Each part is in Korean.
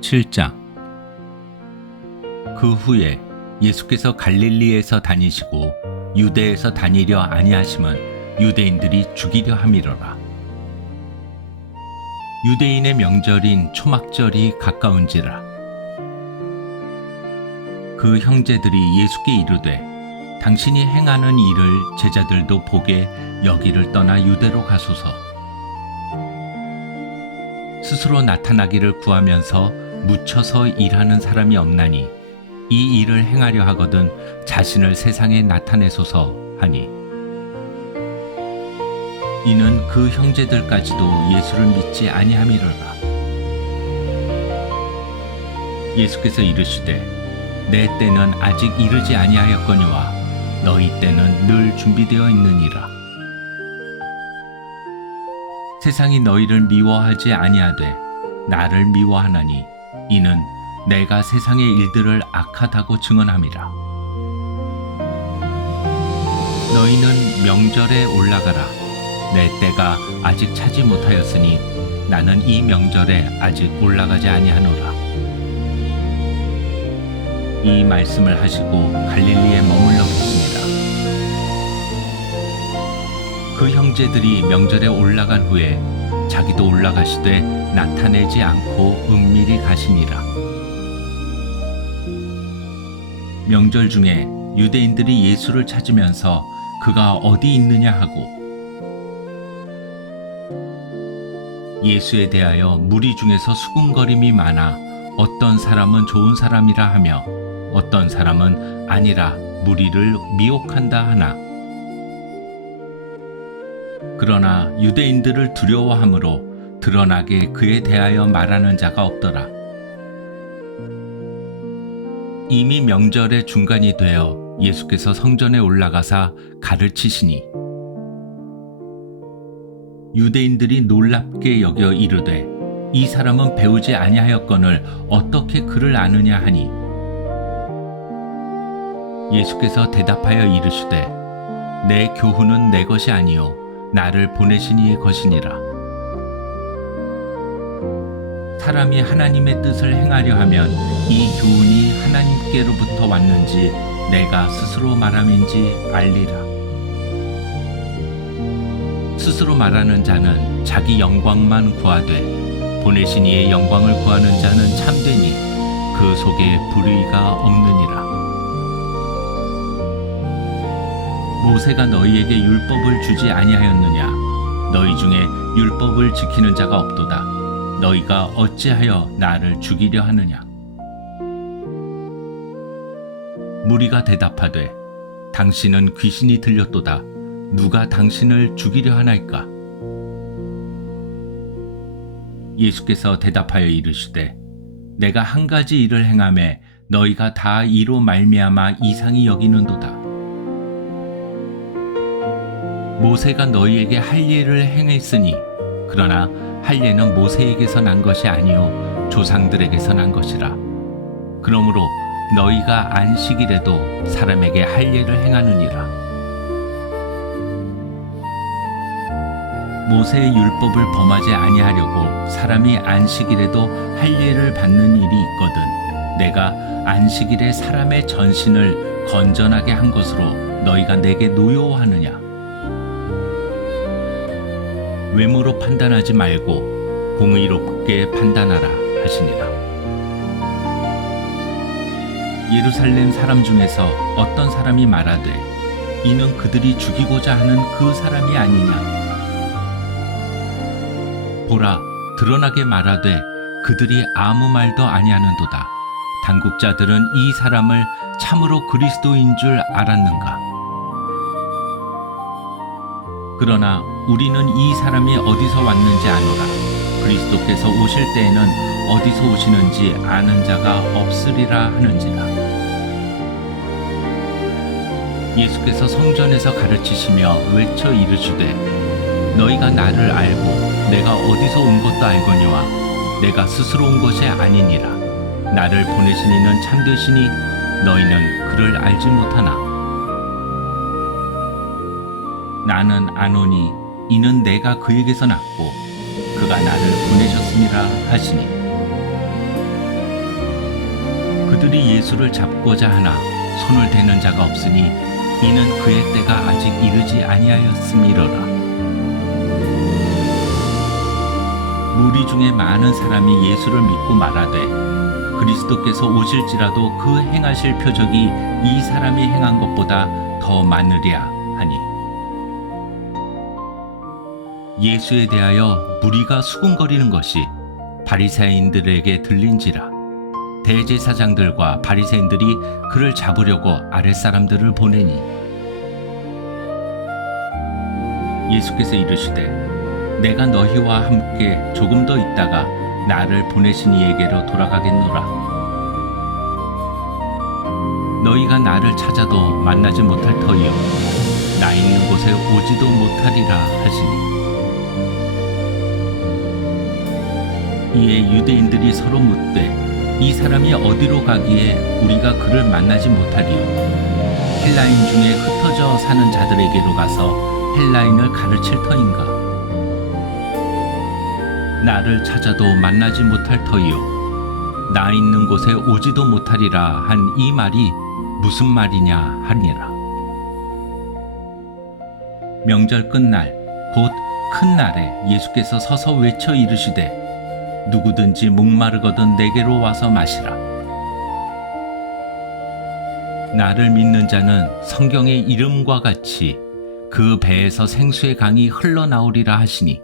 7장. 그 후에 예수께서 갈릴리에서 다니시고 유대에서 다니려 아니하심은 유대인들이 죽이려 함이로라. 유대인의 명절인 초막절이 가까운지라. 그 형제들이 예수께 이르되 당신이 행하는 일을 제자들도 보게 여기를 떠나 유대로 가소서. 스스로 나타나기를 구하면서 묻혀서 일하는 사람이 없나니 이 일을 행하려 하거든 자신을 세상에 나타내소서 하니, 이는 그 형제들까지도 예수를 믿지 아니함이로라. 예수께서 이르시되 내 때는 아직 이르지 아니하였거니와 너희 때는 늘 준비되어 있느니라. 세상이 너희를 미워하지 아니하되 나를 미워하나니 이는 내가 세상의 일들을 악하다고 증언함이라. 너희는 명절에 올라가라. 내 때가 아직 차지 못하였으니 나는 이 명절에 아직 올라가지 아니하노라. 이 말씀을 하시고 갈릴리에 머물러 계시니라. 그 형제들이 명절에 올라간 후에 자기도 올라가시되 나타내지 않고 은밀히 가시니라. 명절 중에 유대인들이 예수를 찾으면서 그가 어디 있느냐 하고 예수에 대하여 무리 중에서 수군거림이 많아 어떤 사람은 좋은 사람이라 하며 어떤 사람은 아니라 무리를 미혹한다 하나, 그러나 유대인들을 두려워함으로 드러나게 그에 대하여 말하는 자가 없더라. 이미 명절의 중간이 되어 예수께서 성전에 올라가사 가르치시니 유대인들이 놀랍게 여겨 이르되 이 사람은 배우지 아니하였거늘 어떻게 그를 아느냐 하니, 예수께서 대답하여 이르시되 내 교훈은 내 것이 아니요 나를 보내신 이의 것이니라. 사람이 하나님의 뜻을 행하려 하면 이 교훈이 하나님께로부터 왔는지 내가 스스로 말함인지 알리라. 스스로 말하는 자는 자기 영광만 구하되 보내신 이의 영광을 구하는 자는 참되니 그 속에 불의가 없느니라. 모세가 너희에게 율법을 주지 아니하였느냐? 너희 중에 율법을 지키는 자가 없도다. 너희가 어찌하여 나를 죽이려 하느냐? 무리가 대답하되 당신은 귀신이 들렸도다. 누가 당신을 죽이려 하나이까? 예수께서 대답하여 이르시되 내가 한 가지 일을 행하매 너희가 다 이로 말미암아 이상히 여기는도다. 모세가 너희에게 할 일을 행했으니 그러나 할 예는 모세에게서 난 것이 아니요 조상들에게서 난 것이라. 그러므로 너희가 안식일에도 사람에게 할 예를 행하느니라. 모세의 율법을 범하지 아니하려고 사람이 안식일에도 할 예를 받는 일이 있거든 내가 안식일에 사람의 전신을 건전하게 한 것으로 너희가 내게 노여워하느냐? 외모로 판단하지 말고 공의롭게 판단하라 하시니라. 예루살렘 사람 중에서 어떤 사람이 말하되 이는 그들이 죽이고자 하는 그 사람이 아니냐? 보라, 드러나게 말하되 그들이 아무 말도 아니하는도다. 당국자들은 이 사람을 참으로 그리스도인 줄 알았는가? 그러나 우리는 이 사람이 어디서 왔는지 아노라. 그리스도께서 오실 때에는 어디서 오시는지 아는 자가 없으리라 하는지라. 예수께서 성전에서 가르치시며 외쳐 이르시되 너희가 나를 알고 내가 어디서 온 것도 알거니와 내가 스스로 온 것이 아니니라. 나를 보내신 이는 참되시니 너희는 그를 알지 못하나. 나는 아노니 이는 내가 그에게서 났고 그가 나를 보내셨음이라 하시니 그들이 예수를 잡고자 하나 손을 대는 자가 없으니 이는 그의 때가 아직 이르지 아니하였음이로라. 무리 중에 많은 사람이 예수를 믿고 말하되 그리스도께서 오실지라도 그 행하실 표적이 이 사람이 행한 것보다 더 많으랴 하니 예수에 대하여 무리가 수군거리는 것이 바리새인들에게 들린지라. 대제사장들과 바리새인들이 그를 잡으려고 아랫사람들을 보내니 예수께서 이르시되 내가 너희와 함께 조금 더 있다가 나를 보내신 이에게로 돌아가겠노라. 너희가 나를 찾아도 만나지 못할 터이요 나 있는 곳에 오지도 못하리라 하시니 이에 유대인들이 서로 묻되 이 사람이 어디로 가기에 우리가 그를 만나지 못하리요? 헬라인 중에 흩어져 사는 자들에게로 가서 헬라인을 가르칠 터인가? 나를 찾아도 만나지 못할 터이요 나 있는 곳에 오지도 못하리라 한 이 말이 무슨 말이냐 하니라. 명절 끝날 곧 큰 날에 예수께서 서서 외쳐 이르시되 누구든지 목마르거든 내게로 와서 마시라. 나를 믿는 자는 성경의 이름과 같이 그 배에서 생수의 강이 흘러나오리라 하시니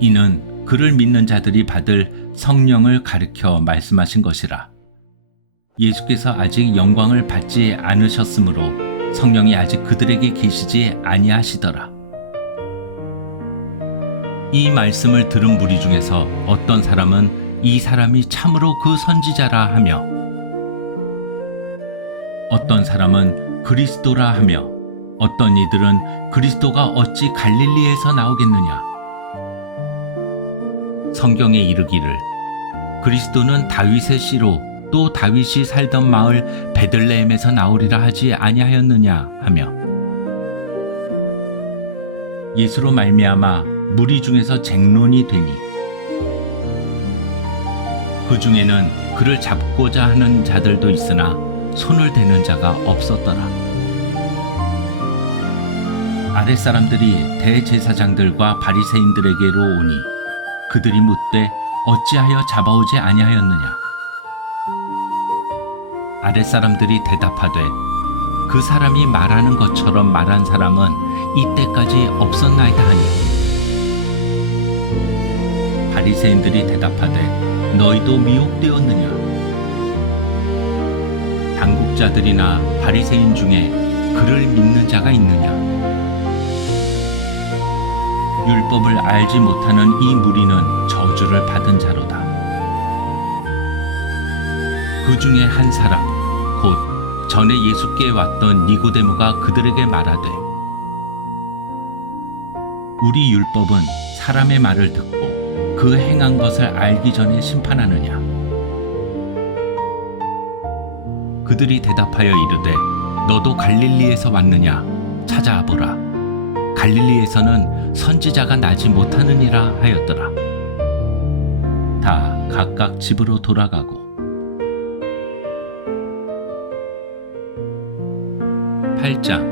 이는 그를 믿는 자들이 받을 성령을 가리켜 말씀하신 것이라. 예수께서 아직 영광을 받지 않으셨으므로 성령이 아직 그들에게 계시지 아니하시더라. 이 말씀을 들은 무리 중에서 어떤 사람은 이 사람이 참으로 그 선지자라 하며 어떤 사람은 그리스도라 하며 어떤 이들은 그리스도가 어찌 갈릴리에서 나오겠느냐. 성경에 이르기를 그리스도는 다윗의 씨로 또 다윗이 살던 마을 베들레헴에서 나오리라 하지 아니하였느냐 하며 예수로 말미암아 무리 중에서 쟁론이 되니 그 중에는 그를 잡고자 하는 자들도 있으나 손을 대는 자가 없었더라. 아랫사람들이 대제사장들과 바리새인들에게로 오니 그들이 묻되 어찌하여 잡아오지 아니하였느냐. 아랫사람들이 대답하되 그 사람이 말하는 것처럼 말한 사람은 이때까지 없었나이다 하니 바리새인들이 대답하되 너희도 미혹되었느냐. 당국자들이나 바리새인 중에 그를 믿는 자가 있느냐. 율법을 알지 못하는 이 무리는 저주를 받은 자로다. 그 중에 한 사람 곧 전에 예수께 왔던 니고데모가 그들에게 말하되 우리 율법은 사람의 말을 듣고 그 행한 것을 알기 전에 심판하느냐. 그들이 대답하여 이르되 너도 갈릴리에서 왔느냐. 찾아보라. 갈릴리에서는 선지자가 나지 못하느니라 하였더라. 다 각각 집으로 돌아가고 8장.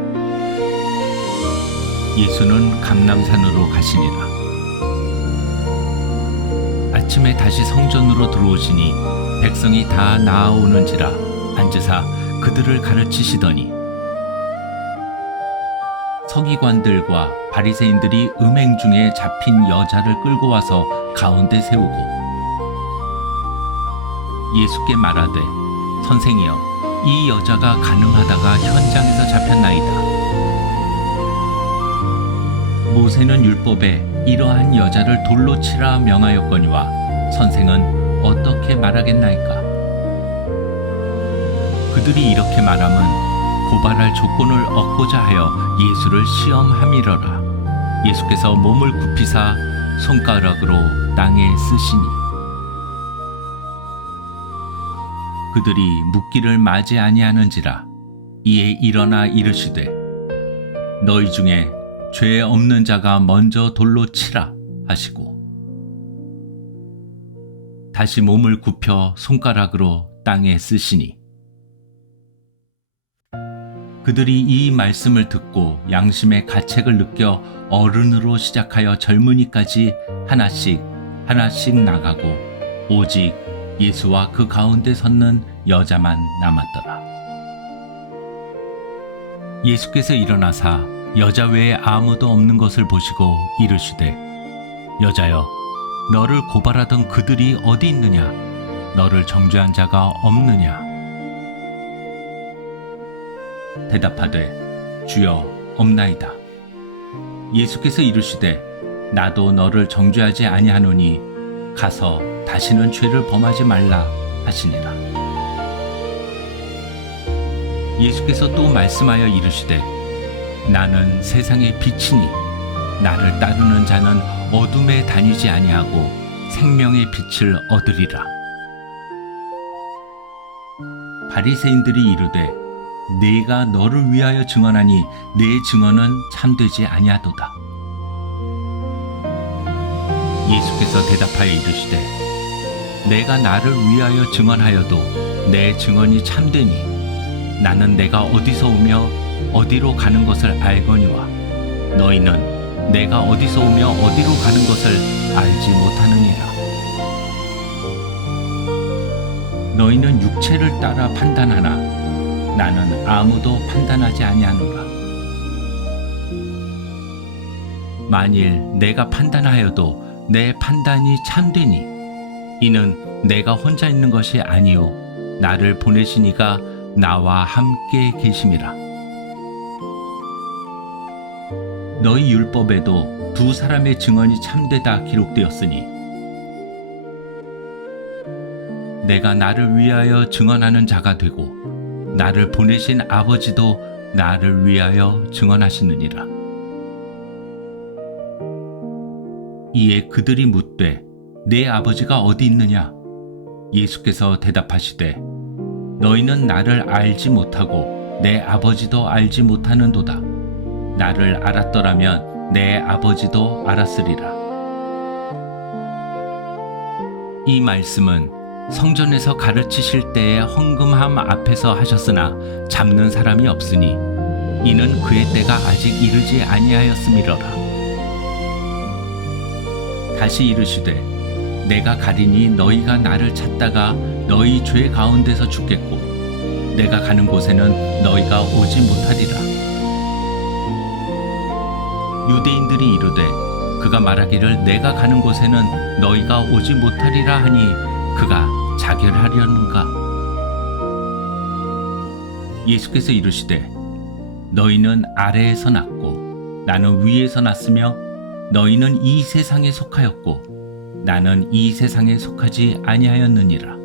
예수는 감람산으로 가시니라. 아침에 다시 성전으로 들어오시니 백성이 다 나아오는지라 앉으사 그들을 가르치시더니 서기관들과 바리새인들이 음행 중에 잡힌 여자를 끌고 와서 가운데 세우고 예수께 말하되 선생이여 이 여자가 간음하다가 현장에서 잡혔나이다. 모세는 율법에 이러한 여자를 돌로 치라 명하였거니와 선생은 어떻게 말하겠나이까. 그들이 이렇게 말함은 고발할 조건을 얻고자 하여 예수를 시험함이러라. 예수께서 몸을 굽히사 손가락으로 땅에 쓰시니 그들이 묻기를 마지 아니하는지라. 이에 일어나 이르시되 너희 중에 죄 없는 자가 먼저 돌로 치라 하시고 다시 몸을 굽혀 손가락으로 땅에 쓰시니 그들이 이 말씀을 듣고 양심의 가책을 느껴 어른으로 시작하여 젊은이까지 하나씩 나가고 오직 예수와 그 가운데 섰는 여자만 남았더라. 예수께서 일어나사 여자 외에 아무도 없는 것을 보시고 이르시되 여자여 너를 고발하던 그들이 어디 있느냐 너를 정죄한 자가 없느냐 대답하되 주여 없나이다. 예수께서 이르시되 나도 너를 정죄하지 아니하노니 가서 다시는 죄를 범하지 말라 하시니라. 예수께서 또 말씀하여 이르시되 나는 세상의 빛이니 나를 따르는 자는 어둠에 다니지 아니하고 생명의 빛을 얻으리라. 바리새인들이 이르되 내가 너를 위하여 증언하니 내 증언은 참되지 아니하도다. 예수께서 대답하여 이르시되 내가 나를 위하여 증언하여도 내 증언이 참되니 나는 내가 어디서 오며 어디로 가는 것을 알거니와 너희는 내가 어디서 오며 어디로 가는 것을 알지 못하느니라. 너희는 육체를 따라 판단하나 나는 아무도 판단하지 아니하노라. 만일 내가 판단하여도 내 판단이 참되니 이는 내가 혼자 있는 것이 아니요 나를 보내신 이가 나와 함께 계심이라. 너희 율법에도 두 사람의 증언이 참되다 기록되었으니 내가 나를 위하여 증언하는 자가 되고 나를 보내신 아버지도 나를 위하여 증언하시느니라. 이에 그들이 묻되 내 아버지가 어디 있느냐? 예수께서 대답하시되 너희는 나를 알지 못하고 내 아버지도 알지 못하는도다. 나를 알았더라면 내 아버지도 알았으리라. 이 말씀은 성전에서 가르치실 때의 헌금함 앞에서 하셨으나 잡는 사람이 없으니 이는 그의 때가 아직 이르지 아니하였음이러라. 다시 이르시되 내가 가리니 너희가 나를 찾다가 너희 죄 가운데서 죽겠고 내가 가는 곳에는 너희가 오지 못하리라. 유대인들이 이르되 그가 말하기를 내가 가는 곳에는 너희가 오지 못하리라 하니 그가 자결하려는가? 예수께서 이르시되 너희는 아래에서 났고 나는 위에서 났으며 너희는 이 세상에 속하였고 나는 이 세상에 속하지 아니하였느니라.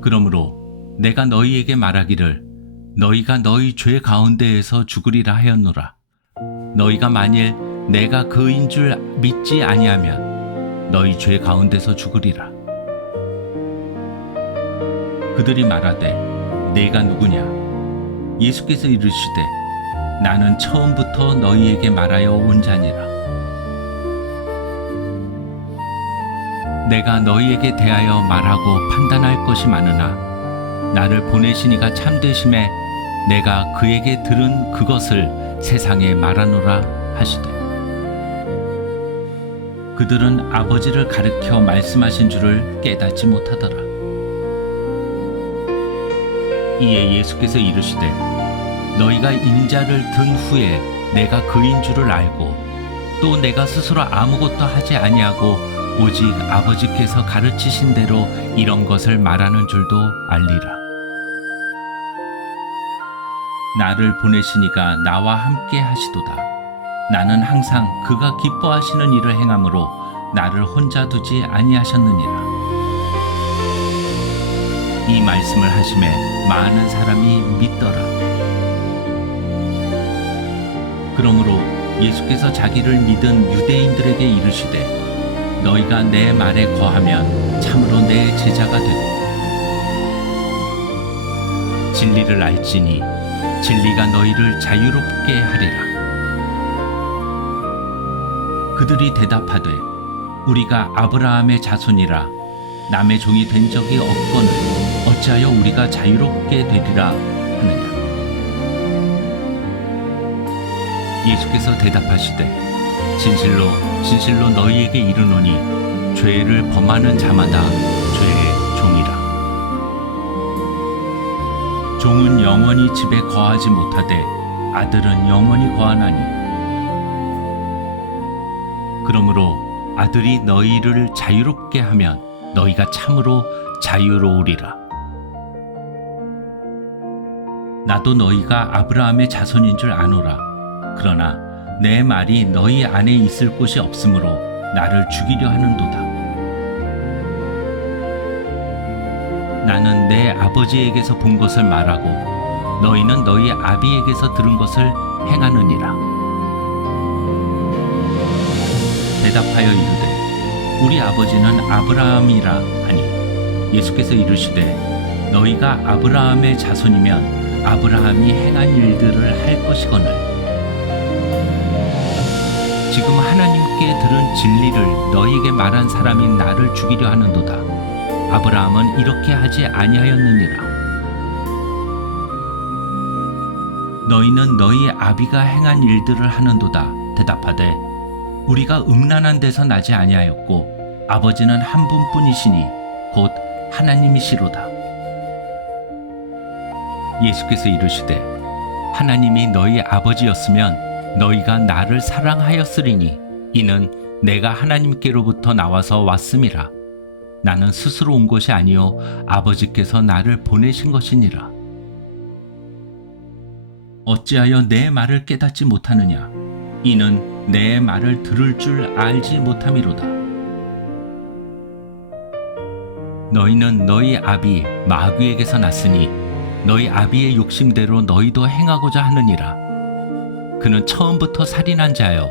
그러므로 내가 너희에게 말하기를 너희가 너희 죄 가운데에서 죽으리라 하였노라. 너희가 만일 내가 그인 줄 믿지 아니하면 너희 죄 가운데서 죽으리라. 그들이 말하되 내가 누구냐? 예수께서 이르시되 나는 처음부터 너희에게 말하여 온 자니라. 내가 너희에게 대하여 말하고 판단할 것이 많으나 나를 보내신 이가 참되심에 내가 그에게 들은 그것을 세상에 말하노라 하시되 그들은 아버지를 가르쳐 말씀하신 줄을 깨닫지 못하더라. 이에 예수께서 이르시되 너희가 인자를 든 후에 내가 그인 줄을 알고 또 내가 스스로 아무것도 하지 아니하고 오직 아버지께서 가르치신 대로 이런 것을 말하는 줄도 알리라. 나를 보내신 이가 나와 함께 하시도다. 나는 항상 그가 기뻐하시는 일을 행함으로 나를 혼자 두지 아니하셨느니라. 이 말씀을 하심에 많은 사람이 믿더라. 그러므로 예수께서 자기를 믿은 유대인들에게 이르시되 너희가 내 말에 거하면 참으로 내 제자가 되고 진리를 알지니 진리가 너희를 자유롭게 하리라. 그들이 대답하되 우리가 아브라함의 자손이라 남의 종이 된 적이 없거늘 어찌하여 우리가 자유롭게 되리라 하느냐. 예수께서 대답하시되 진실로 진실로 너희에게 이르노니 죄를 범하는 자마다 죄의 종이라. 종은 영원히 집에 거하지 못하되 아들은 영원히 거하나니 그러므로 아들이 너희를 자유롭게 하면 너희가 참으로 자유로우리라. 나도 너희가 아브라함의 자손인 줄 아노라. 그러나 내 말이 너희 안에 있을 곳이 없으므로 나를 죽이려 하는도다. 나는 내 아버지에게서 본 것을 말하고 너희는 너희 아비에게서 들은 것을 행하느니라. 대답하여 이르되 우리 아버지는 아브라함이라 하니 예수께서 이르시되 너희가 아브라함의 자손이면 아브라함이 행한 일들을 할 것이거늘 지금 하나님께 들은 진리를 너희에게 말한 사람이 나를 죽이려 하는도다. 아브라함은 이렇게 하지 아니하였느니라. 너희는 너희 아비가 행한 일들을 하는도다. 대답하되 우리가 음란한 데서 나지 아니하였고 아버지는 한 분뿐이시니 곧 하나님이시로다. 예수께서 이르시되 하나님이 너희 아버지였으면 너희가 나를 사랑하였으리니 이는 내가 하나님께로부터 나와서 왔음이라. 나는 스스로 온 것이 아니요 아버지께서 나를 보내신 것이니라. 어찌하여 내 말을 깨닫지 못하느냐? 이는 내 말을 들을 줄 알지 못함이로다. 너희는 너희 아비 마귀에게서 났으니 너희 아비의 욕심대로 너희도 행하고자 하느니라. 그는 처음부터 살인한 자여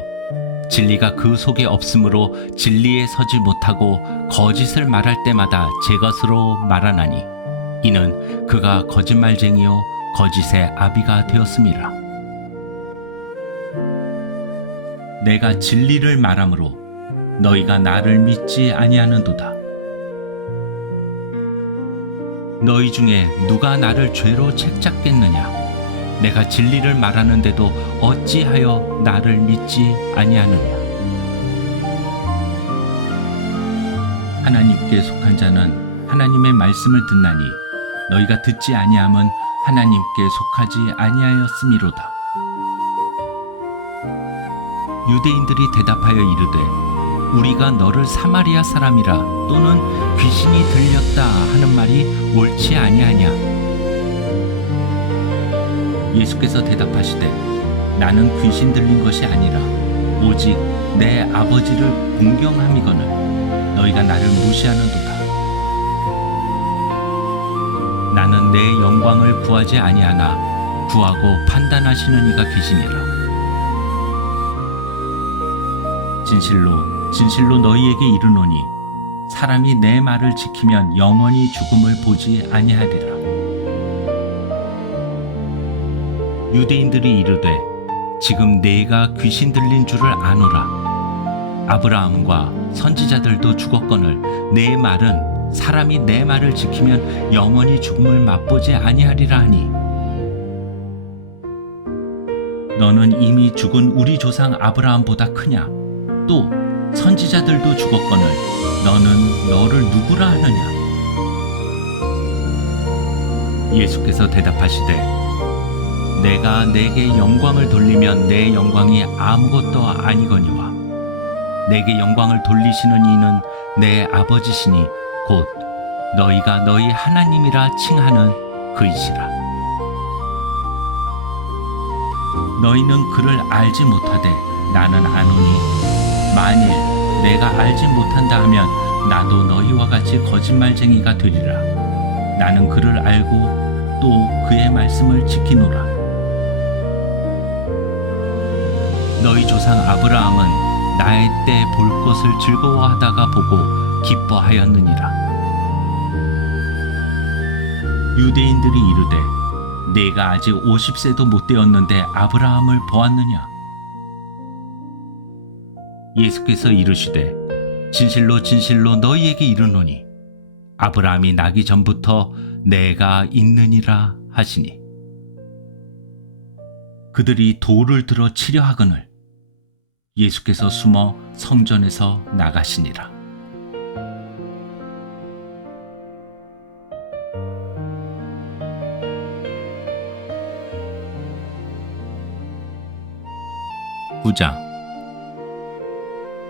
진리가 그 속에 없으므로 진리에 서지 못하고 거짓을 말할 때마다 제 것으로 말하나니 이는 그가 거짓말쟁이요 거짓의 아비가 되었음이라. 내가 진리를 말하므로 너희가 나를 믿지 아니하는도다. 너희 중에 누가 나를 죄로 책잡겠느냐? 내가 진리를 말하는데도 어찌하여 나를 믿지 아니하느냐? 하나님께 속한 자는 하나님의 말씀을 듣나니 너희가 듣지 아니함은 하나님께 속하지 아니하였음이로다. 유대인들이 대답하여 이르되 우리가 너를 사마리아 사람이라 또는 귀신이 들렸다 하는 말이 옳지 아니하냐? 예수께서 대답하시되 나는 귀신 들린 것이 아니라 오직 내 아버지를 공경함이거늘 너희가 나를 무시하는도다. 나는 내 영광을 구하지 아니하나 구하고 판단하시는 이가 계시니라. 진실로 진실로 너희에게 이르노니 사람이 내 말을 지키면 영원히 죽음을 보지 아니하리라. 유대인들이 이르되 지금 네가 귀신 들린 줄을 아노라. 아브라함과 선지자들도 죽었거늘 내 말은 사람이 내 말을 지키면 영원히 죽음을 맛보지 아니하리라 하니 너는 이미 죽은 우리 조상 아브라함보다 크냐? 또 선지자들도 죽었거늘 너는 너를 누구라 하느냐? 예수께서 대답하시되 내가 내게 영광을 돌리면 내 영광이 아무것도 아니거니와 내게 영광을 돌리시는 이는 내 아버지시니 곧 너희가 너희 하나님이라 칭하는 그이시라. 너희는 그를 알지 못하되 나는 아노니 만일 내가 알지 못한다 하면 나도 너희와 같이 거짓말쟁이가 되리라. 나는 그를 알고 또 그의 말씀을 지키노라. 너희 조상 아브라함은 나의 때 볼 것을 즐거워하다가 보고 기뻐하였느니라. 유대인들이 이르되 내가 아직 50세도 못 되었는데 아브라함을 보았느냐? 예수께서 이르시되 진실로 진실로 너희에게 이르노니 아브라함이 나기 전부터 내가 있느니라 하시니 그들이 돌을 들어 치려 하거늘 예수께서 숨어 성전에서 나가시니라. 구장.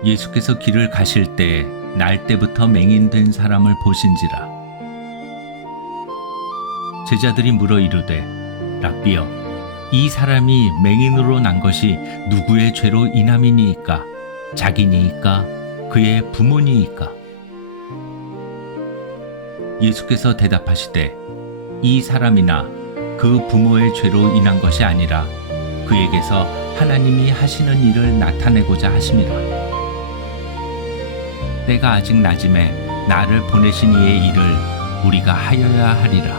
예수께서 길을 가실 때에 날 때부터 맹인된 사람을 보신지라. 제자들이 물어 이르되 랍비여 이 사람이 맹인으로 난 것이 누구의 죄로 인함이니이까 자기니이까 그의 부모니이까? 예수께서 대답하시되 이 사람이나 그 부모의 죄로 인한 것이 아니라 그에게서 하나님이 하시는 일을 나타내고자 하심이라. 때가 아직 낮음에 나를 보내신 이의 일을 우리가 하여야 하리라.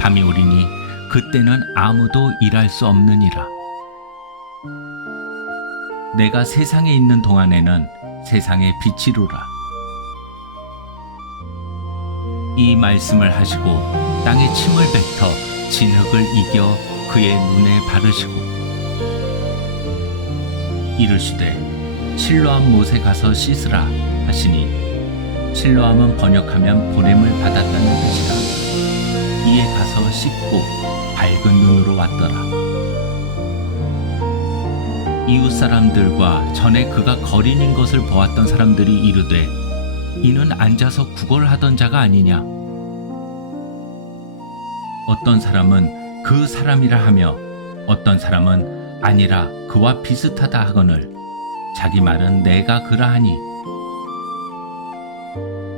밤이 오리니 그때는 아무도 일할 수 없느니라. 내가 세상에 있는 동안에는 세상의 빛이로라. 이 말씀을 하시고 땅에 침을 뱉어 진흙을 이겨 그의 눈에 바르시고 이르시되 실로암 못에 가서 씻으라 하시니 실로암은 번역하면 보냄을 받았다는 뜻이라. 이에 가서 씻고 밝은 눈으로 왔더라. 이웃 사람들과 전에 그가 거린인 것을 보았던 사람들이 이르되 이는 앉아서 구걸하던 자가 아니냐? 어떤 사람은 그 사람이라 하며 어떤 사람은 아니라 그와 비슷하다 하거늘 자기 말은 내가 그라하니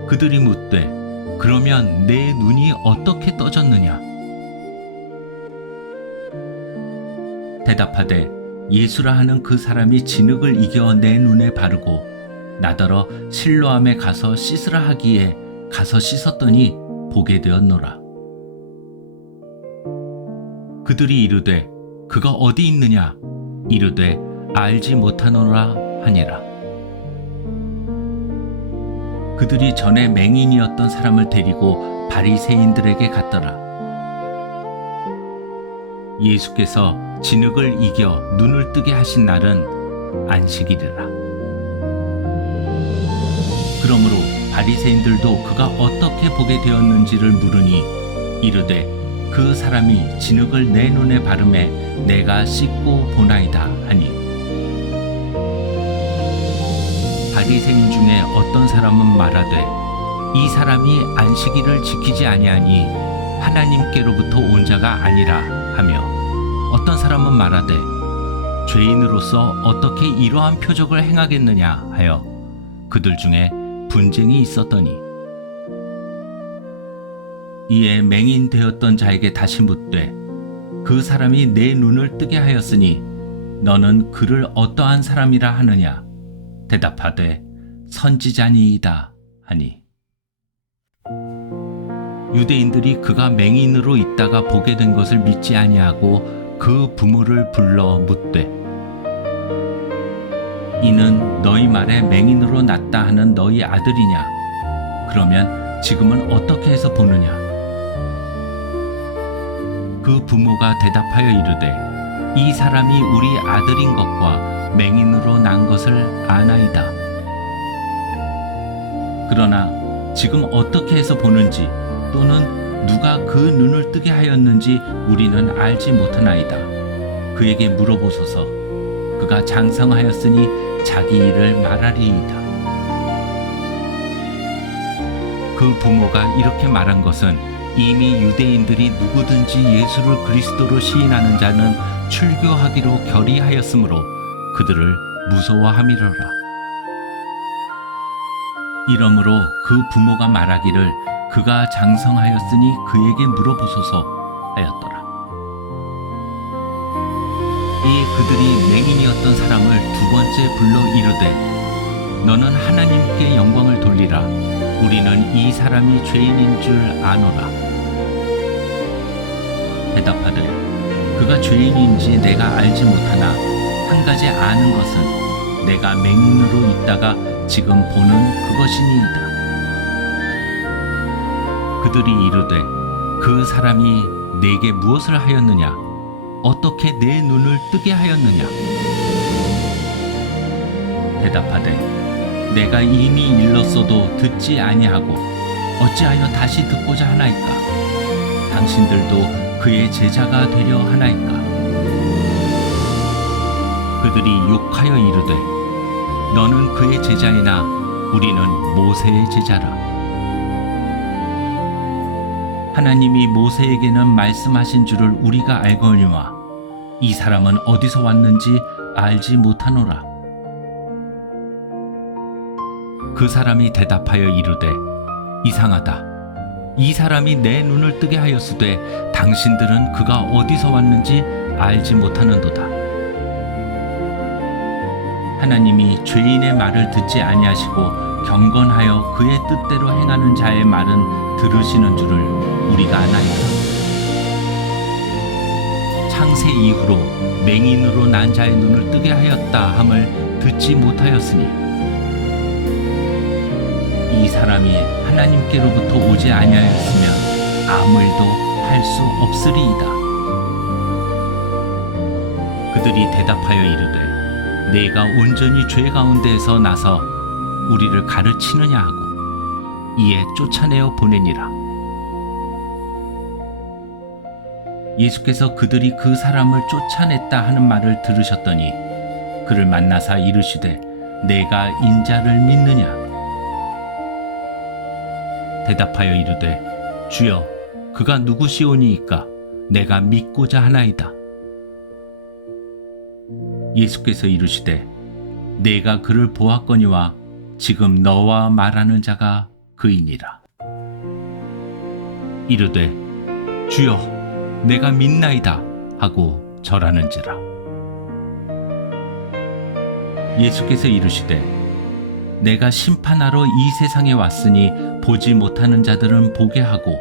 그들이 묻되 그러면 내 눈이 어떻게 떠졌느냐? 대답하되 예수라 하는 그 사람이 진흙을 이겨 내 눈에 바르고 나더러 실로암에 가서 씻으라 하기에 가서 씻었더니 보게 되었노라. 그들이 이르되 그가 어디 있느냐? 이르되 알지 못하노라 하니라. 그들이 전에 맹인이었던 사람을 데리고 바리새인들에게 갔더라. 예수께서 진흙을 이겨 눈을 뜨게 하신 날은 안식일이라. 그러므로 바리새인들도 그가 어떻게 보게 되었는지를 물으니 이르되 그 사람이 진흙을 내 눈에 바르매 내가 씻고 보나이다 하니 바리새인 중에 어떤 사람은 말하되 이 사람이 안식일을 지키지 아니하니 하나님께로부터 온 자가 아니라 하며 어떤 사람은 말하되 죄인으로서 어떻게 이러한 표적을 행하겠느냐 하여 그들 중에 분쟁이 있었더니 이에 맹인 되었던 자에게 다시 묻되 그 사람이 내 눈을 뜨게 하였으니 너는 그를 어떠한 사람이라 하느냐? 대답하되 선지자니이다 하니 유대인들이 그가 맹인으로 있다가 보게 된 것을 믿지 아니하고 그 부모를 불러 묻되 이는 너희 말에 맹인으로 났다 하는 너희 아들이냐? 그러면 지금은 어떻게 해서 보느냐? 그 부모가 대답하여 이르되 이 사람이 우리 아들인 것과 맹인으로 난 것을 아나이다. 그러나 지금 어떻게 해서 보는지 또는 누가 그 눈을 뜨게 하였는지 우리는 알지 못하나이다. 그에게 물어보소서. 그가 장성하였으니 자기 일을 말하리이다. 그 부모가 이렇게 말한 것은 이미 유대인들이 누구든지 예수를 그리스도로 시인하는 자는 출교하기로 결의하였으므로 그들을 무서워함이로라. 이러므로 그 부모가 말하기를 그가 장성하였으니 그에게 물어보소서 하였더라. 이에 그들이 맹인이었던 사람을 두 번째 불러 이르되 너는 하나님께 영광을 돌리라. 우리는 이 사람이 죄인인 줄 아노라. 대답하되 그가 죄인인지 내가 알지 못하나 한 가지 아는 것은 내가 맹인으로 있다가 지금 보는 그것이니이다. 그들이 이르되 그 사람이 내게 무엇을 하였느냐? 어떻게 내 눈을 뜨게 하였느냐? 대답하되 내가 이미 일렀어도 듣지 아니하고 어찌하여 다시 듣고자 하나이까? 당신들도 그의 제자가 되려 하나이까? 그들이 욕하여 이르되 너는 그의 제자이나 우리는 모세의 제자라. 하나님이 모세에게는 말씀하신 줄을 우리가 알거니와 이 사람은 어디서 왔는지 알지 못하노라. 그 사람이 대답하여 이르되 이상하다. 이 사람이 내 눈을 뜨게 하였으되 당신들은 그가 어디서 왔는지 알지 못하는도다. 하나님이 죄인의 말을 듣지 아니하시고 경건하여 그의 뜻대로 행하는 자의 말은 들으시는 줄을 우리가 아나이다. 창세 이후로 맹인으로 난 자의 눈을 뜨게 하였다 함을 듣지 못하였으니 이 사람이 하나님께로부터 오지 아니하였으면 아무 일도 할 수 없으리이다. 그들이 대답하여 이르되 내가 온전히 죄 가운데에서 나서 우리를 가르치느냐 하고 이에 쫓아내어 보내니라. 예수께서 그들이 그 사람을 쫓아냈다 하는 말을 들으셨더니 그를 만나사 이르시되 내가 인자를 믿느냐? 대답하여 이르되 주여 그가 누구시오니이까 내가 믿고자 하나이다. 예수께서 이르시되 내가 그를 보았거니와 지금 너와 말하는 자가 그이니라. 이르되 주여 내가 믿나이다 하고 절하는지라. 예수께서 이르시되 내가 심판하러 이 세상에 왔으니 보지 못하는 자들은 보게 하고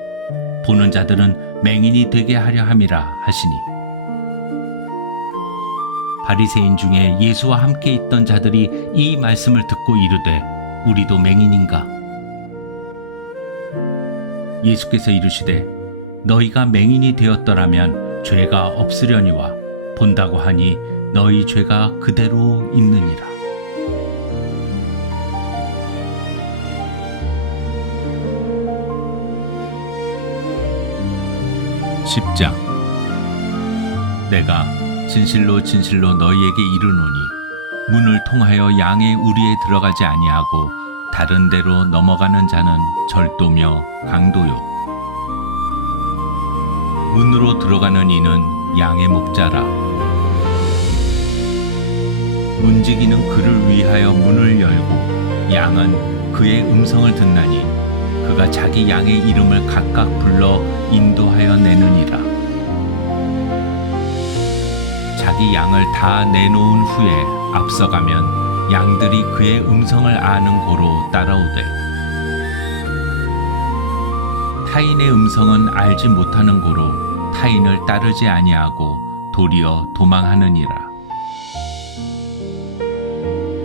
보는 자들은 맹인이 되게 하려 함이라 하시니 바리새인 중에 예수와 함께 있던 자들이 이 말씀을 듣고 이르되 우리도 맹인인가? 예수께서 이르시되 너희가 맹인이 되었더라면 죄가 없으려니와 본다고 하니 너희 죄가 그대로 있느니라. 10장. 내가 진실로 진실로 너희에게 이르노니 문을 통하여 양의 우리에 들어가지 아니하고 다른 데로 넘어가는 자는 절도며 강도요 문으로 들어가는 이는 양의 목자라. 문지기는 그를 위하여 문을 열고 양은 그의 음성을 듣나니 그가 자기 양의 이름을 각각 불러 인도하여 내느니라. 자기 양을 다 내놓은 후에 앞서가면 양들이 그의 음성을 아는 고로 따라오되 타인의 음성은 알지 못하는 고로 타인을 따르지 아니하고 도리어 도망하느니라.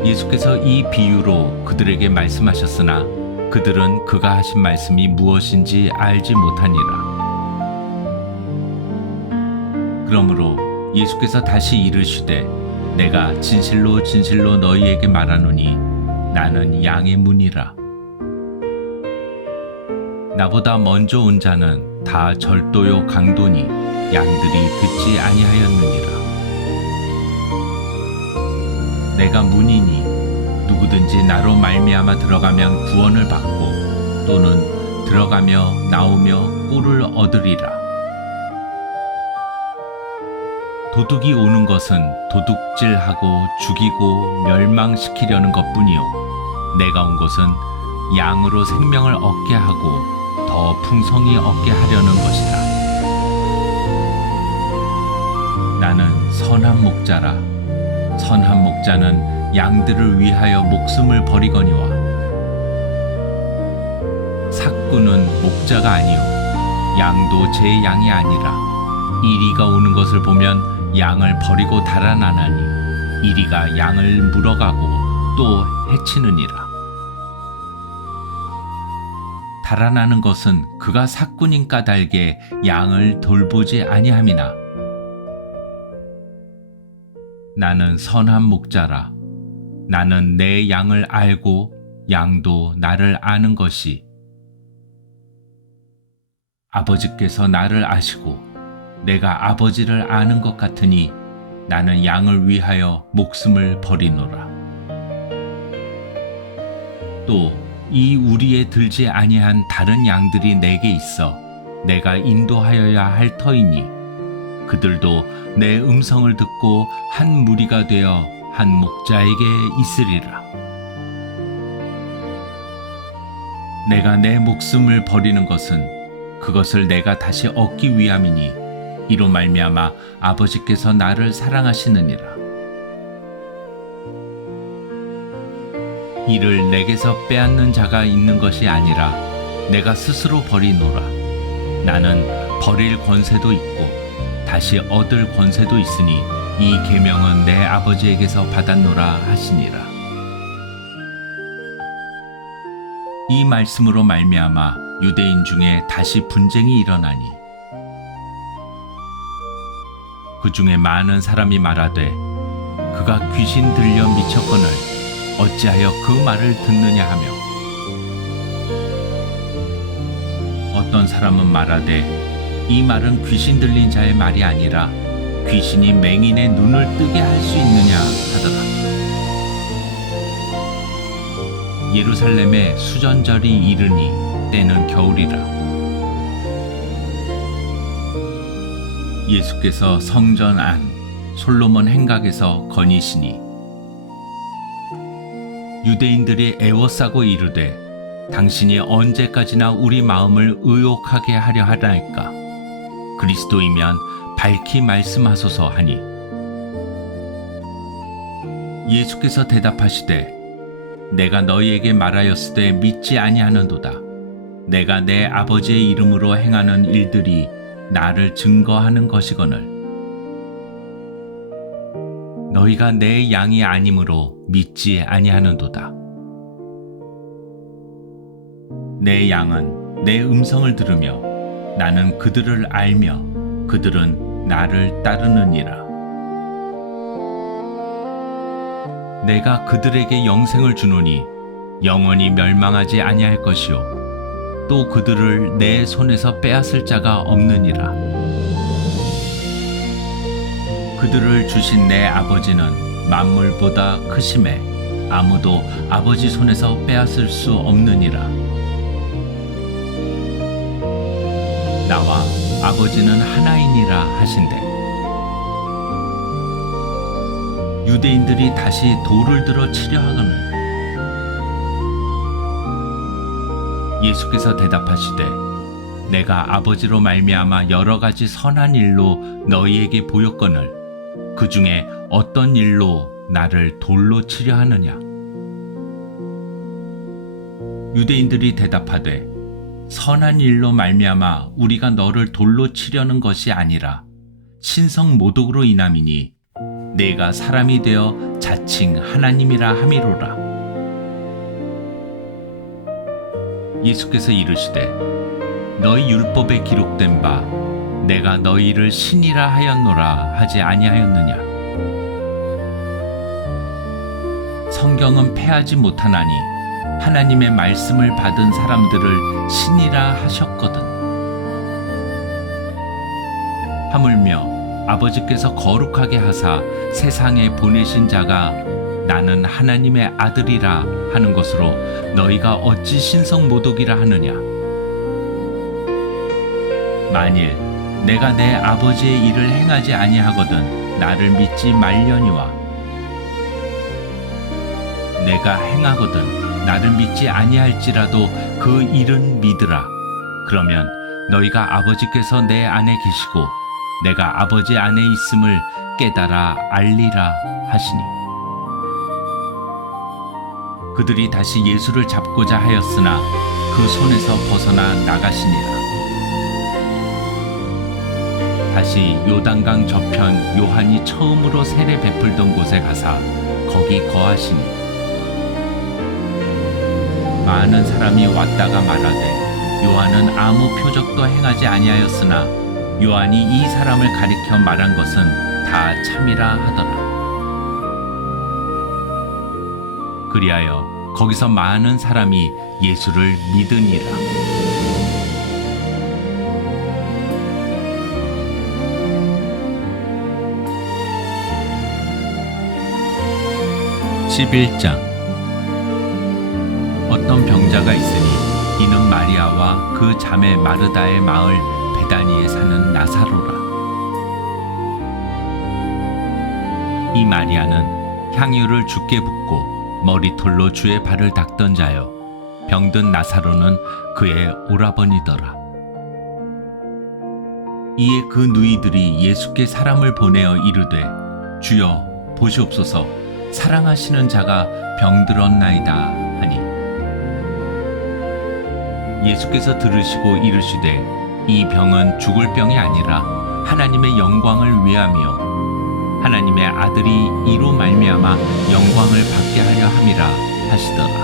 예수께서 이 비유로 그들에게 말씀하셨으나 그들은 그가 하신 말씀이 무엇인지 알지 못하니라. 그러므로 예수께서 다시 이르시되 내가 진실로 진실로 너희에게 말하노니 나는 양의 문이라. 나보다 먼저 온 자는 다 절도요 강도니 양들이 듣지 아니하였느니라. 내가 문이니 누구든지 나로 말미암아 들어가면 구원을 받고 또는 들어가며 나오며 꼴을 얻으리라. 도둑이 오는 것은 도둑질하고 죽이고 멸망시키려는 것뿐이요 내가 온 것은 양으로 생명을 얻게 하고 더 풍성히 얻게 하려는 것이라. 나는 선한 목자라. 선한 목자는 양들을 위하여 목숨을 버리거니와 삭구는 목자가 아니요 양도 제 양이 아니라 이리가 오는 것을 보면 양을 버리고 달아나나니 이리가 양을 물어가고 또 해치느니라. 달아나는 것은 그가 삭군인 까닭에 양을 돌보지 아니함이나 나는 선한 목자라. 나는 내 양을 알고 양도 나를 아는 것이 아버지께서 나를 아시고 내가 아버지를 아는 것 같으니 나는 양을 위하여 목숨을 버리노라. 또 이 우리에 들지 아니한 다른 양들이 내게 있어 내가 인도하여야 할 터이니 그들도 내 음성을 듣고 한 무리가 되어 한 목자에게 있으리라. 내가 내 목숨을 버리는 것은 그것을 내가 다시 얻기 위함이니 이로 말미암아 아버지께서 나를 사랑하시느니라. 이를 내게서 빼앗는 자가 있는 것이 아니라 내가 스스로 버리노라. 나는 버릴 권세도 있고 다시 얻을 권세도 있으니 이 계명은 내 아버지에게서 받았노라 하시니라. 이 말씀으로 말미암아 유대인 중에 다시 분쟁이 일어나니 그 중에 많은 사람이 말하되 그가 귀신 들려 미쳤거늘 어찌하여 그 말을 듣느냐 하며 어떤 사람은 말하되 이 말은 귀신 들린 자의 말이 아니라 귀신이 맹인의 눈을 뜨게 할 수 있느냐 하더라. 예루살렘에 수전절이 이르니 때는 겨울이라. 예수께서 성전 안 솔로몬 행각에서 거니시니 유대인들이 애워싸고 이르되 당신이 언제까지나 우리 마음을 의혹하게 하려 하나이까. 그리스도이면 밝히 말씀하소서 하니 예수께서 대답하시되 내가 너희에게 말하였으되 믿지 아니하는도다. 내가 내 아버지의 이름으로 행하는 일들이 나를 증거하는 것이거늘 너희가 내 양이 아니므로 믿지 아니하는도다. 내 양은 내 음성을 들으며 나는 그들을 알며 그들은 나를 따르느니라. 내가 그들에게 영생을 주노니 영원히 멸망하지 아니할 것이요 또 그들을 내 손에서 빼앗을 자가 없느니라. 그들을 주신 내 아버지는 만물보다 크심에 아무도 아버지 손에서 빼앗을 수 없느니라. 나와 아버지는 하나이니라 하신대. 유대인들이 다시 돌을 들어 치려 하거늘 예수께서 대답하시되 내가 아버지로 말미암아 여러 가지 선한 일로 너희에게 보였거늘 그 중에 어떤 일로 나를 돌로 치려 하느냐. 유대인들이 대답하되 선한 일로 말미암아 우리가 너를 돌로 치려는 것이 아니라 신성 모독으로 인함이니 내가 사람이 되어 자칭 하나님이라 함이로라. 예수께서 이르시되 너희 율법에 기록된 바 내가 너희를 신이라 하였노라 하지 아니하였느냐. 성경은 패하지 못하나니 하나님의 말씀을 받은 사람들을 신이라 하셨거든. 하물며 아버지께서 거룩하게 하사 세상에 보내신 자가 나는 하나님의 아들이라 하는 것으로 너희가 어찌 신성 모독이라 하느냐. 만일 내가 내 아버지의 일을 행하지 아니하거든 나를 믿지 말려니와 내가 행하거든 나를 믿지 아니할지라도 그 일은 믿으라. 그러면 너희가 아버지께서 내 안에 계시고 내가 아버지 안에 있음을 깨달아 알리라 하시니 그들이 다시 예수를 잡고자 하였으나 그 손에서 벗어나 나가시니라. 다시 요단강 저편 요한이 처음으로 세례 베풀던 곳에 가사 거기 거하시니 많은 사람이 왔다가 말하되 요한은 아무 표적도 행하지 아니하였으나 요한이 이 사람을 가리켜 말한 것은 다 참이라 하더라. 그리하여 거기서 많은 사람이 예수를 믿으니라. 11장. 어떤 병자가 있으니 이는 마리아와 그 자매 마르다의 마을 베다니에 사는 나사로라. 이 마리아는 향유를 주께 붓고 머리털로 주의 발을 닦던 자요 병든 나사로는 그의 오라버니더라. 이에 그 누이들이 예수께 사람을 보내어 이르되 주여 보시옵소서 사랑하시는 자가 병들었나이다 하니 예수께서 들으시고 이르시되 이 병은 죽을 병이 아니라 하나님의 영광을 위하며 하나님의 아들이 이로 말미암아 영광을 받게 하려 함이라 하시더라.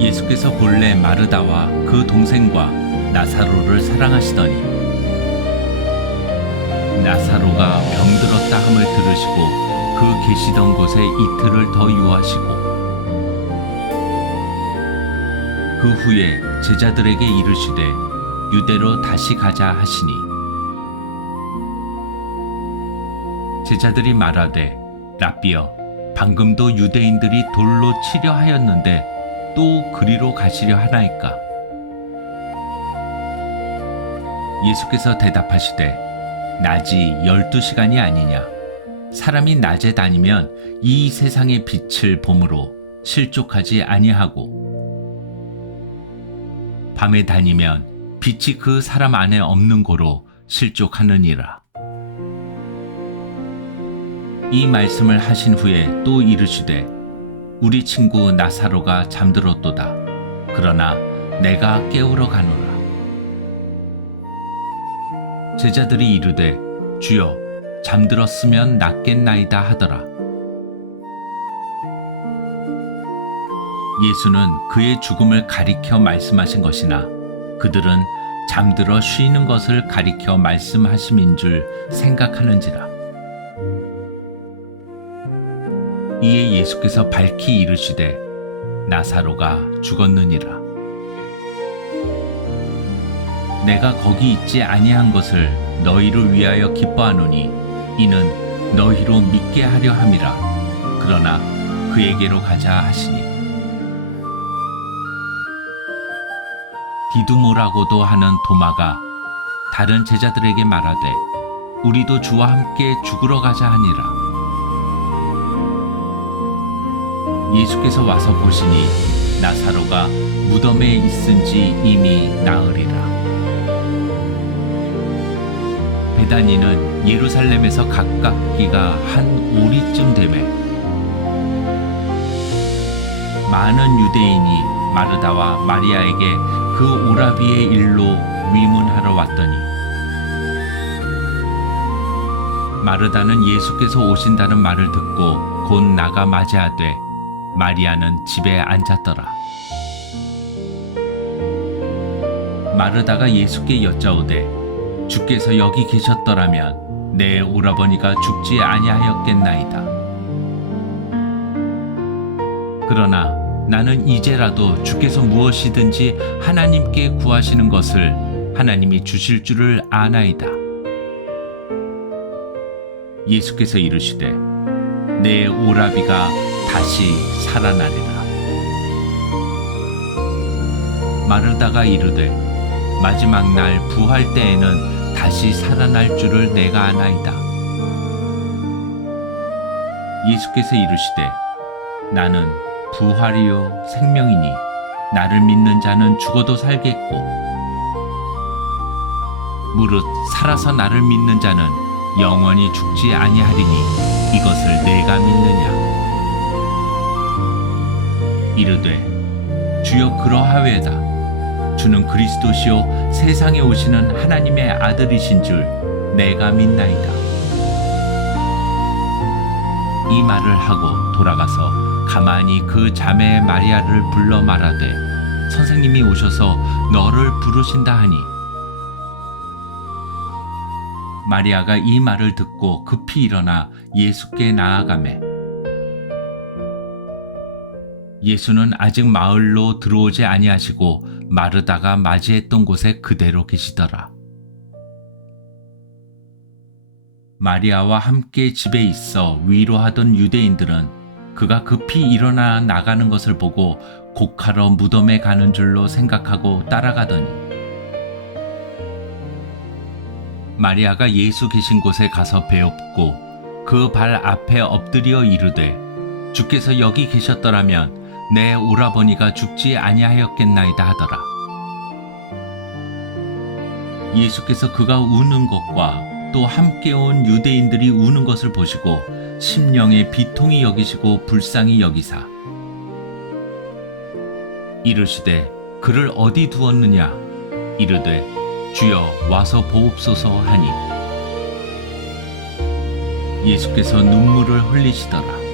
예수께서 본래 마르다와 그 동생과 나사로를 사랑하시더니 나사로가 병들었다 함을 들으시고 그 계시던 곳에 이틀을 더 유하시고 그 후에 제자들에게 이르시되 유대로 다시 가자 하시니 제자들이 말하되 랍비여 방금도 유대인들이 돌로 치려 하였는데 또 그리로 가시려 하나이까? 예수께서 대답하시되 낮이 12시간이 아니냐? 사람이 낮에 다니면 이 세상의 빛을 보므로 실족하지 아니하고 밤에 다니면 빛이 그 사람 안에 없는 고로 실족하느니라. 이 말씀을 하신 후에 또 이르시되 우리 친구 나사로가 잠들었도다. 그러나 내가 깨우러 가노라. 제자들이 이르되 주여 잠들었으면 낫겠나이다 하더라. 예수는 그의 죽음을 가리켜 말씀하신 것이나 그들은 잠들어 쉬는 것을 가리켜 말씀하심인 줄 생각하는지라. 이에 예수께서 밝히 이르시되 나사로가 죽었느니라. 내가 거기 있지 아니한 것을 너희를 위하여 기뻐하노니 이는 너희로 믿게 하려 함이라. 그러나 그에게로 가자 하시니 디두모라고도 하는 도마가 다른 제자들에게 말하되 우리도 주와 함께 죽으러 가자 하니라. 예수께서 와서 보시니 나사로가 무덤에 있은지 이미 나으리라. 베다니는 예루살렘에서 가깝기가 한 오리쯤 되매 많은 유대인이 마르다와 마리아에게 그 오라비의 일로 위문하러 왔더니 마르다는 예수께서 오신다는 말을 듣고 곧 나가 맞이하되 마리아는 집에 앉았더라. 마르다가 예수께 여짜오되 주께서 여기 계셨더라면 내 오라버니가 죽지 아니하였겠나이다. 그러나 나는 이제라도 주께서 무엇이든지 하나님께 구하시는 것을 하나님이 주실 줄을 아나이다. 예수께서 이르시되 내 오라비가 다시 살아나리라. 마르다가 이르되 마지막 날 부활 때에는 다시 살아날 줄을 내가 아나이다. 예수께서 이르시되 나는 부활이요 생명이니 나를 믿는 자는 죽어도 살겠고 무릇 살아서 나를 믿는 자는 영원히 죽지 아니하리니 이것을 내가 믿느냐. 이르되 주여 그러하외다. 주는 그리스도시요 세상에 오시는 하나님의 아들이신 줄 내가 믿나이다. 이 말을 하고 돌아가서 가만히 그 자매 마리아를 불러 말하되 선생님이 오셔서 너를 부르신다 하니 마리아가 이 말을 듣고 급히 일어나 예수께 나아가매 예수는 아직 마을로 들어오지 아니하시고 마르다가 맞이했던 곳에 그대로 계시더라. 마리아와 함께 집에 있어 위로하던 유대인들은 그가 급히 일어나 나가는 것을 보고 곡하러 무덤에 가는 줄로 생각하고 따라가더니 마리아가 예수 계신 곳에 가서 배엎고 그 발 앞에 엎드려 이르되 주께서 여기 계셨더라면 내 오라버니가 죽지 아니하였겠나이다 하더라. 예수께서 그가 우는 것과 또 함께 온 유대인들이 우는 것을 보시고 심령에 비통히 여기시고 불쌍히 여기사 이르시되 그를 어디 두었느냐 이르되 주여 와서 보옵소서 하니 예수께서 눈물을 흘리시더라.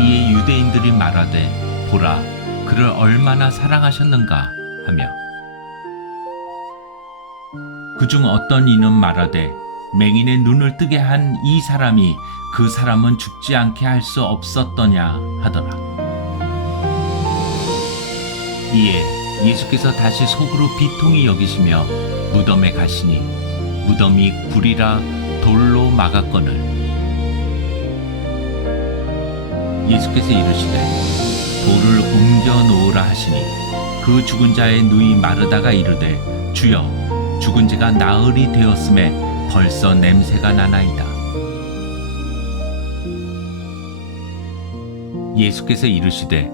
이에 유대인들이 말하되 보라 그를 얼마나 사랑하셨는가 하며 그중 어떤 이는 말하되 맹인의 눈을 뜨게 한 이 사람이 그 사람은 죽지 않게 할 수 없었더냐 하더라. 이에 예수께서 다시 속으로 비통히 여기시며 무덤에 가시니 무덤이 굴이라 돌로 막았거늘 예수께서 이르시되 돌을 옮겨 놓으라 하시니 그 죽은 자의 누이 마르다가 이르되 주여 죽은 지가 나흘이 되었음에 벌써 냄새가 나나이다. 예수께서 이르시되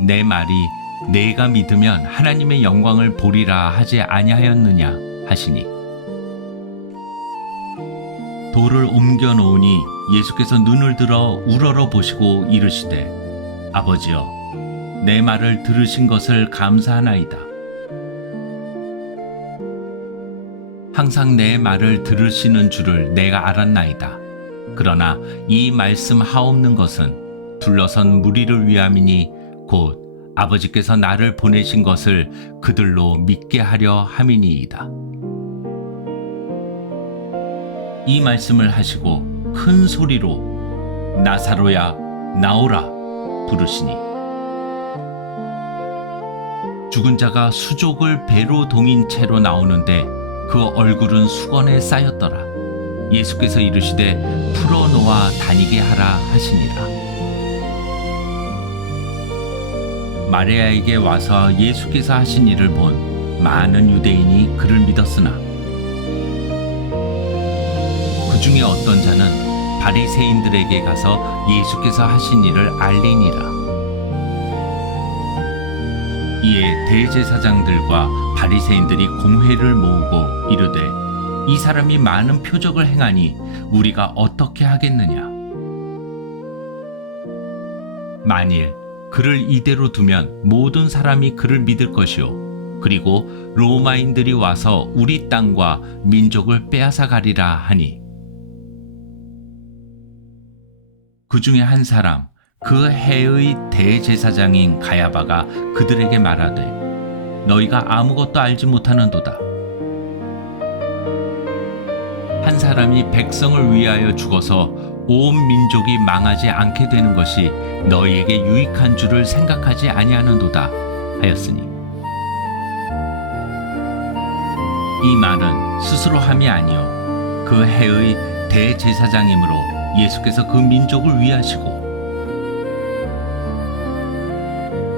내 말이 내가 믿으면 하나님의 영광을 보리라 하지 아니하였느냐 하시니 돌을 옮겨 놓으니 예수께서 눈을 들어 우러러 보시고 이르시되 아버지여 내 말을 들으신 것을 감사하나이다. 항상 내 말을 들으시는 줄을 내가 알았나이다. 그러나 이 말씀 하옵는 것은 둘러선 무리를 위함이니 곧 아버지께서 나를 보내신 것을 그들로 믿게 하려 함이니이다. 이 말씀을 하시고 큰 소리로 나사로야 나오라 부르시니 죽은 자가 수족을 배로 동인 채로 나오는데 그 얼굴은 수건에 쌓였더라. 예수께서 이르시되 풀어놓아 다니게 하라 하시니라. 마리아에게 와서 예수께서 하신 일을 본 많은 유대인이 그를 믿었으나 그 중에 어떤 자는 바리새인들에게 가서 예수께서 하신 일을 알리니라. 이에 대제사장들과 바리새인들이 공회를 모으고 이르되 이 사람이 많은 표적을 행하니 우리가 어떻게 하겠느냐. 만일 그를 이대로 두면 모든 사람이 그를 믿을 것이요 그리고 로마인들이 와서 우리 땅과 민족을 빼앗아 가리라 하니 그 중에 한 사람 그 해의 대제사장인 가야바가 그들에게 말하되 너희가 아무것도 알지 못하는도다. 한 사람이 백성을 위하여 죽어서 온 민족이 망하지 않게 되는 것이 너희에게 유익한 줄을 생각하지 아니하는도다 하였으니 이 말은 스스로 함이 아니요 그 해의 대제사장이므로 예수께서 그 민족을 위하시고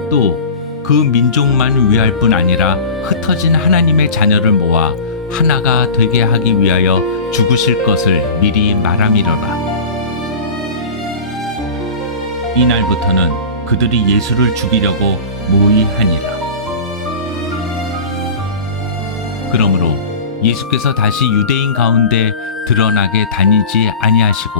또 그 민족만 위할 뿐 아니라 흩어진 하나님의 자녀를 모아 하나가 되게 하기 위하여 죽으실 것을 미리 말함이로라. 이날부터는 그들이 예수를 죽이려고 모의하니라. 그러므로 예수께서 다시 유대인 가운데 드러나게 다니지 아니하시고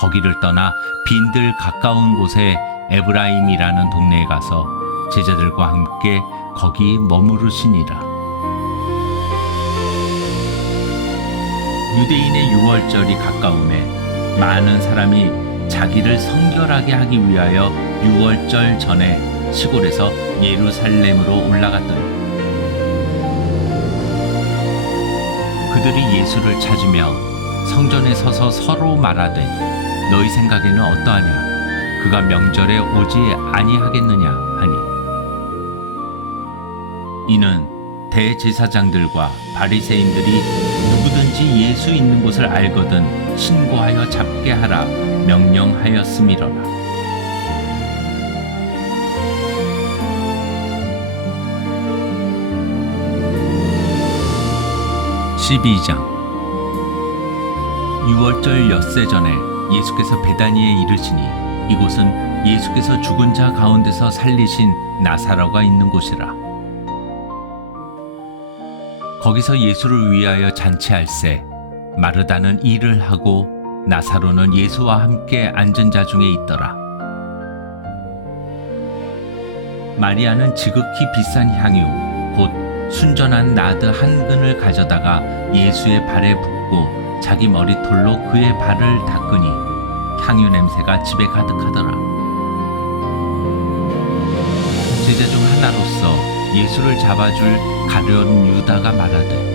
거기를 떠나 빈들 가까운 곳에 에브라임이라는 동네에 가서 제자들과 함께 거기 머무르시니라. 유대인의 유월절이 가까움에 많은 사람이 자기를 성결하게 하기 위하여 유월절 전에 시골에서 예루살렘으로 올라갔더니 그들이 예수를 찾으며 성전에 서서 서로 말하되 너희 생각에는 어떠하냐? 그가 명절에 오지 아니하겠느냐 하니 이는 대제사장들과 바리새인들이 누구든지 예수 있는 곳을 알거든 신고하여 잡게 하라 명령하였음이로라. 12장 유월절 엿새 전에 예수께서 베다니에 이르시니 이곳은 예수께서 죽은 자 가운데서 살리신 나사로가 있는 곳이라. 거기서 예수를 위하여 잔치할새 마르다는 일을 하고 나사로는 예수와 함께 앉은 자 중에 있더라. 마리아는 지극히 비싼 향유 곧 순전한 나드 한 근을 가져다가 예수의 발에 붓고 자기 머리털로 그의 발을 닦으니 향유 냄새가 집에 가득하더라. 제자 중 하나로서 예수를 잡아줄 가룟 유다가 말하되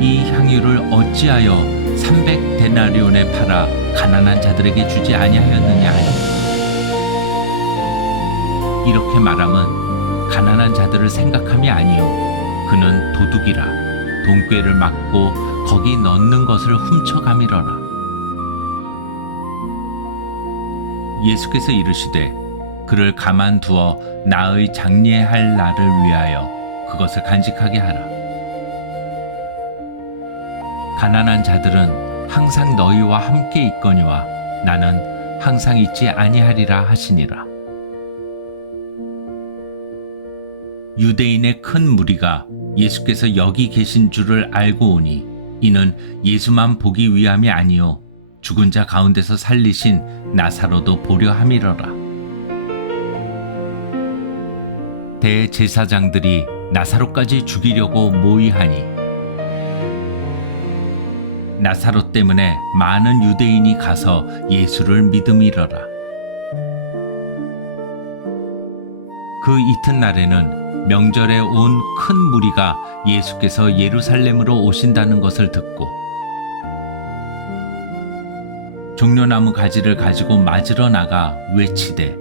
이 향유를 어찌하여 300데나리온에 팔아 가난한 자들에게 주지 아니하였느냐 하니 이렇게 말함은 가난한 자들을 생각함이 아니요 그는 도둑이라 돈꾀를 막고 거기 넣는 것을 훔쳐가미러라. 예수께서 이르시되 그를 가만두어 나의 장례할 날을 위하여 그것을 간직하게 하라. 가난한 자들은 항상 너희와 함께 있거니와 나는 항상 있지 아니하리라 하시니라. 유대인의 큰 무리가 예수께서 여기 계신 줄을 알고 오니 이는 예수만 보기 위함이 아니요 죽은 자 가운데서 살리신 나사로도 보려 함이러라. 대제사장들이 나사로까지 죽이려고 모의하니 나사로 때문에 많은 유대인이 가서 예수를 믿음이러라. 그 이튿날에는 명절에 온 큰 무리가 예수께서 예루살렘으로 오신다는 것을 듣고 종려나무 가지를 가지고 맞으러 나가 외치되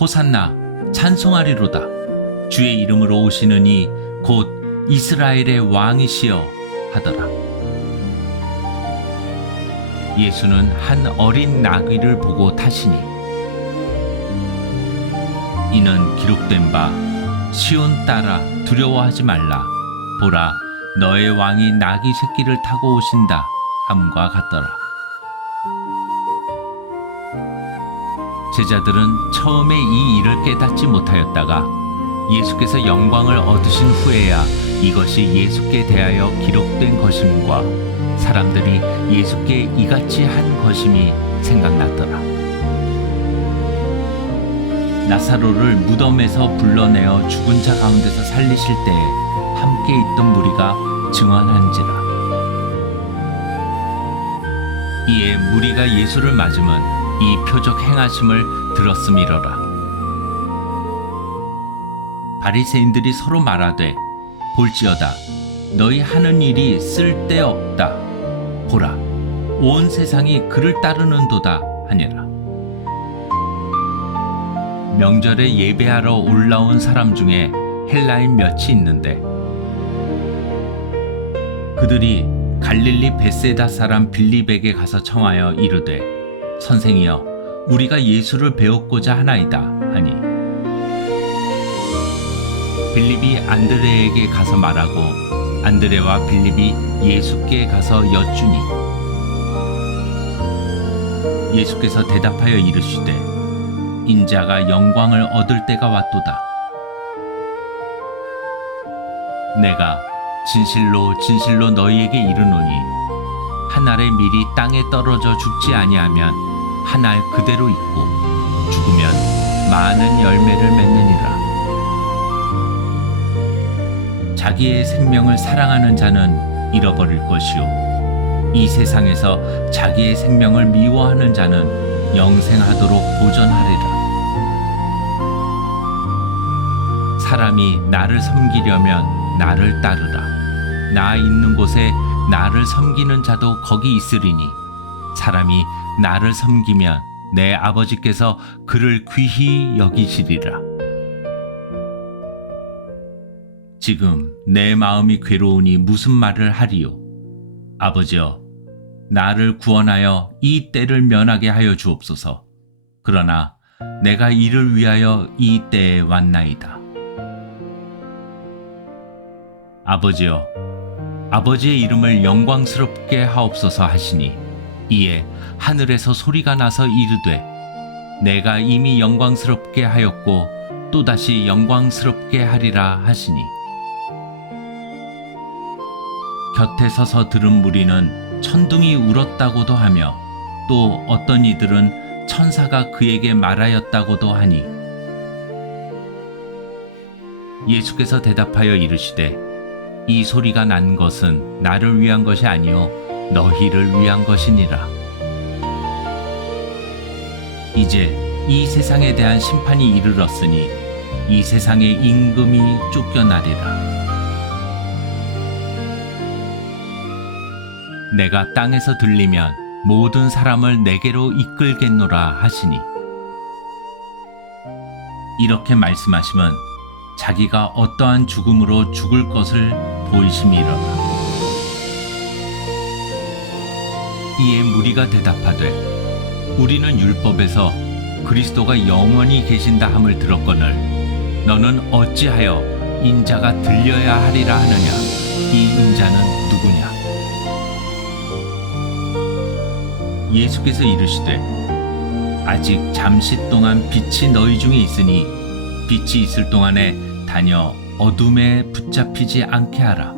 호산나 찬송하리로다 주의 이름으로 오시는 이 곧 이스라엘의 왕이시여 하더라. 예수는 한 어린 나귀를 보고 타시니 이는 기록된 바 시온 딸아 두려워하지 말라 보라 너의 왕이 나귀 새끼를 타고 오신다 함과 같더라. 제자들은 처음에 이 일을 깨닫지 못하였다가 예수께서 영광을 얻으신 후에야 이것이 예수께 대하여 기록된 것임과 사람들이 예수께 이같이 한 것임이 생각났더라. 나사로를 무덤에서 불러내어 죽은 자 가운데서 살리실 때에 함께 있던 무리가 증언한지라. 이에 무리가 예수를 맞으면 이 표적 행하심을 들었음이러라. 바리새인들이 서로 말하되 볼지어다 너희 하는 일이 쓸데없다. 보라 온 세상이 그를 따르는도다 하니라. 명절에 예배하러 올라온 사람 중에 헬라인 몇이 있는데 그들이 갈릴리 벳세다 사람 빌립에게 가서 청하여 이르되 선생이여 우리가 예수를 배웠고자 하나이다 하니 빌립이 안드레에게 가서 말하고 안드레와 빌립이 예수께 가서 여쭈니 예수께서 대답하여 이르시되 인자가 영광을 얻을 때가 왔도다. 내가 진실로 진실로 너희에게 이르노니 한 알의 밀이 땅에 떨어져 죽지 아니하면 한 알 그대로 있고 죽으면 많은 열매를 맺느니라. 자기의 생명을 사랑하는 자는 잃어버릴 것이요 이 세상에서 자기의 생명을 미워하는 자는 영생하도록 보존하리라. 사람이 나를 섬기려면 나를 따르라. 나 있는 곳에 나를 섬기는 자도 거기 있으리니 사람이 나를 섬기면 내 아버지께서 그를 귀히 여기시리라. 지금 내 마음이 괴로우니 무슨 말을 하리요? 아버지여, 나를 구원하여 이 때를 면하게 하여 주옵소서. 그러나 내가 이를 위하여 이 때에 왔나이다. 아버지여, 아버지의 이름을 영광스럽게 하옵소서 하시니 이에 하늘에서 소리가 나서 이르되 내가 이미 영광스럽게 하였고 또다시 영광스럽게 하리라 하시니 곁에 서서 들은 무리는 천둥이 울었다고도 하며 또 어떤 이들은 천사가 그에게 말하였다고도 하니 예수께서 대답하여 이르시되 이 소리가 난 것은 나를 위한 것이 아니요 너희를 위한 것이니라. 이제 이 세상에 대한 심판이 이르렀으니 이 세상의 임금이 쫓겨나리라. 내가 땅에서 들리면 모든 사람을 내게로 이끌겠노라 하시니 이렇게 말씀하시면 자기가 어떠한 죽음으로 죽을 것을 보이심이로라. 이에 무리가 대답하되 우리는 율법에서 그리스도가 영원히 계신다 함을 들었거늘 너는 어찌하여 인자가 들려야 하리라 하느냐. 이 인자는 누구냐? 예수께서 이르시되 아직 잠시 동안 빛이 너희 중에 있으니 빛이 있을 동안에 다녀 어둠에 붙잡히지 않게 하라.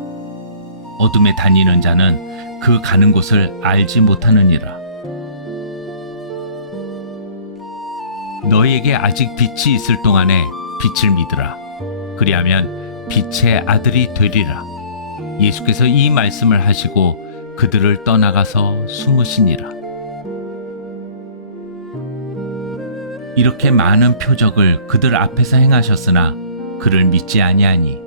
어둠에 다니는 자는 그 가는 곳을 알지 못하느니라. 너희에게 아직 빛이 있을 동안에 빛을 믿으라. 그리하면 빛의 아들이 되리라. 예수께서 이 말씀을 하시고 그들을 떠나가서 숨으시니라. 이렇게 많은 표적을 그들 앞에서 행하셨으나 그를 믿지 아니하니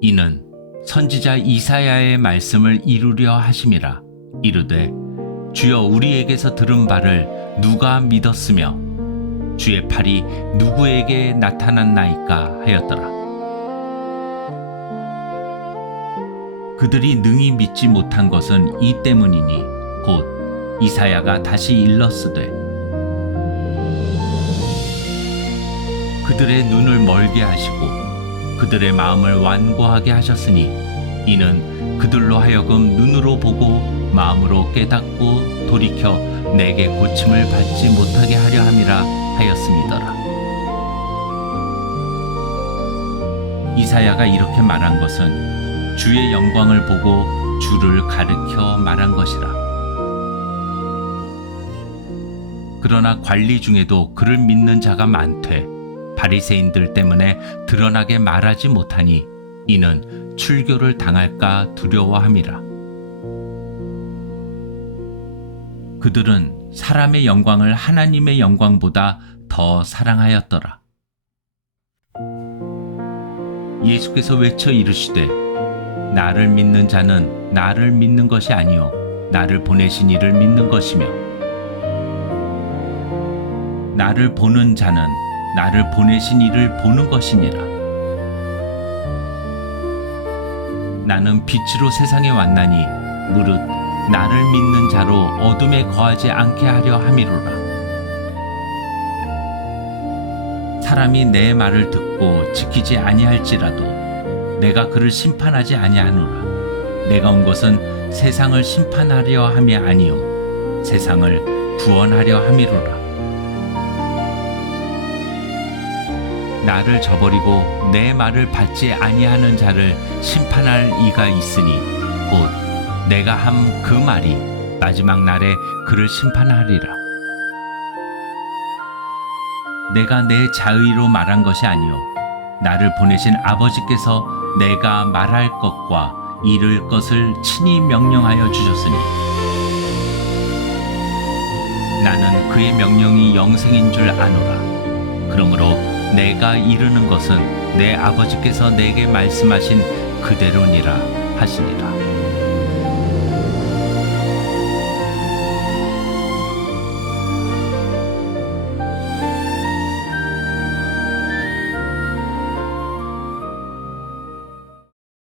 이는 선지자 이사야의 말씀을 이루려 하심이라. 이르되 주여 우리에게서 들은 바를 누가 믿었으며 주의 팔이 누구에게 나타났나이까 하였더라. 그들이 능히 믿지 못한 것은 이 때문이니 곧 이사야가 다시 일렀으되 그들의 눈을 멀게 하시고 그들의 마음을 완고하게 하셨으니 이는 그들로 하여금 눈으로 보고 마음으로 깨닫고 돌이켜 내게 고침을 받지 못하게 하려 함이라 하였음이더라. 이사야가 이렇게 말한 것은 주의 영광을 보고 주를 가르켜 말한 것이라. 그러나 관리 중에도 그를 믿는 자가 많되 바리새인들 때문에 드러나게 말하지 못하니 이는 출교를 당할까 두려워함이라. 그들은 사람의 영광을 하나님의 영광보다 더 사랑하였더라. 예수께서 외쳐 이르시되 나를 믿는 자는 나를 믿는 것이 아니요 나를 보내신 이를 믿는 것이며 나를 보는 자는 나를 보내신 이를 보는 것이니라. 나는 빛으로 세상에 왔나니 무릇 나를 믿는 자로 어둠에 거하지 않게 하려 함이로라. 사람이 내 말을 듣고 지키지 아니할지라도 내가 그를 심판하지 아니하노라. 내가 온 것은 세상을 심판하려 함이 아니요 세상을 구원하려 함이로라. 나를 저버리고 내 말을 받지 아니하는 자를 심판할 이가 있으니 곧 내가 함 그 말이 마지막 날에 그를 심판하리라. 내가 내 자의로 말한 것이 아니요 나를 보내신 아버지께서 내가 말할 것과 이룰 것을 친히 명령하여 주셨으니 나는 그의 명령이 영생인 줄 아노라. 그러므로 내가 이르는 것은 내 아버지께서 내게 말씀하신 그대로니라 하시니라.